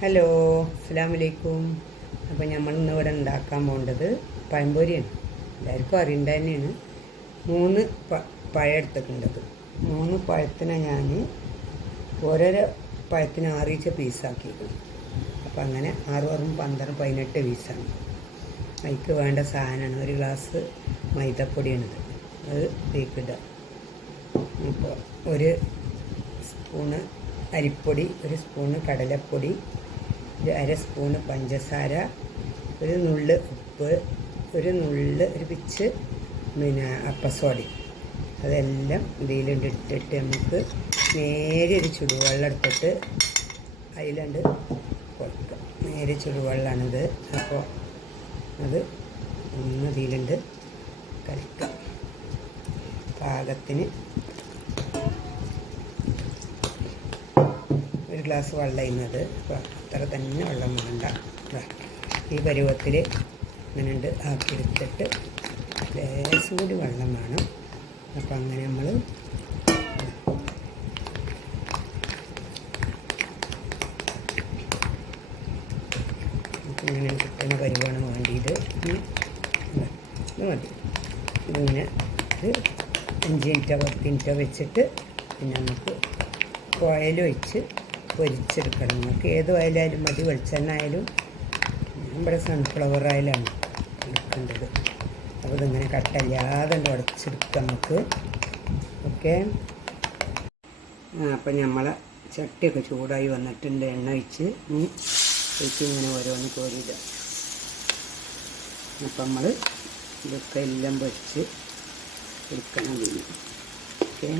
Hello, അസ്സലാമലൈക്കും. അപ്പോൾ നമ്മൾ ഇന്ന് ഇവിടെ ഉണ്ടാക്കാൻ പോകേണ്ടത് പഴംപൊരിയാണ്. എല്ലാവർക്കും അറിയേണ്ട തന്നെയാണ്. 3 പഴം എടുത്തിട്ടുണ്ടത്. 3 പഴത്തിനെ ഞാൻ ഓരോരോ പഴത്തിന് 6 ഈച്ച പീസാക്കിയിരുന്നു. അപ്പോൾ അങ്ങനെ 6 6 12 18 പീസാണ്. അതിക്ക് വേണ്ട സാധനമാണ്. 1 ഗ്ലാസ് മൈദപ്പൊടിയാണിത്. അത് ഇതിലേക്കിടുക. ഇപ്പോൾ 1 സ്പൂണ് അരിപ്പൊടി, 1 സ്പൂണ് കടലപ്പൊടി, 1/2 സ്പൂണ് പഞ്ചസാര, 1 നുള്ള് ഉപ്പ്, 1 പിച്ച് അപ്പസോഡി. അതെല്ലാം ഇതിലിട്ടിട്ട് നമുക്ക് നേരെ ഒരു ചുടുവെള്ളം എടുത്തിട്ട് അതിലുണ്ട് കൊടുക്കുക. നേരെ ചുടുവെള്ളമാണിത്. അപ്പോൾ അത് ഒന്ന് ഇതിലുണ്ട് കളിക്കുക. പാകത്തിന് 1 ഗ്ലാസ് വെള്ളം ഇന്നത്. അപ്പോൾ അത്ര തന്നെ വെള്ളം വേണ്ട. ഈ പരുവത്തിൽ ഇങ്ങനെ ഉണ്ട് ആക്കിയെടുത്തിട്ട് ലേശം കൂടി വെള്ളം വേണം. അപ്പോൾ അങ്ങനെ നമ്മൾ ഇങ്ങനെ കിട്ടുന്ന പരുവാണ് വേണ്ടിയത്. ഇത് മതി. ഇതിങ്ങനെ ഒരു 5 മിനിറ്റോ 10 മിനിറ്റോ വെച്ചിട്ട് പിന്നെ നമുക്ക് ഓയിൽ ഒഴിച്ച് പൊരിച്ചെടുക്കണം. നമുക്ക് ഏത് ഓയിലായാലും മതി, വെളിച്ചെണ്ണ ആയാലും. നമ്മുടെ സൺഫ്ലവർ ഓയിലാണ് എടുക്കേണ്ടത്. അപ്പോൾ ഇതിങ്ങനെ കട്ടല്ലാതെ ഉടച്ചെടുക്കാം നമുക്ക്. ഓക്കെ. അപ്പം നമ്മളെ ചട്ടിയൊക്കെ ചൂടായി വന്നിട്ടുണ്ട്. എണ്ണ ഒഴിച്ച് ഇങ്ങനെ ഓരോന്ന് കോരിയിടുക. അപ്പം നമ്മൾ ഇതൊക്കെ എല്ലാം പൊരിച്ച് എടുക്കണം. ഓക്കെ.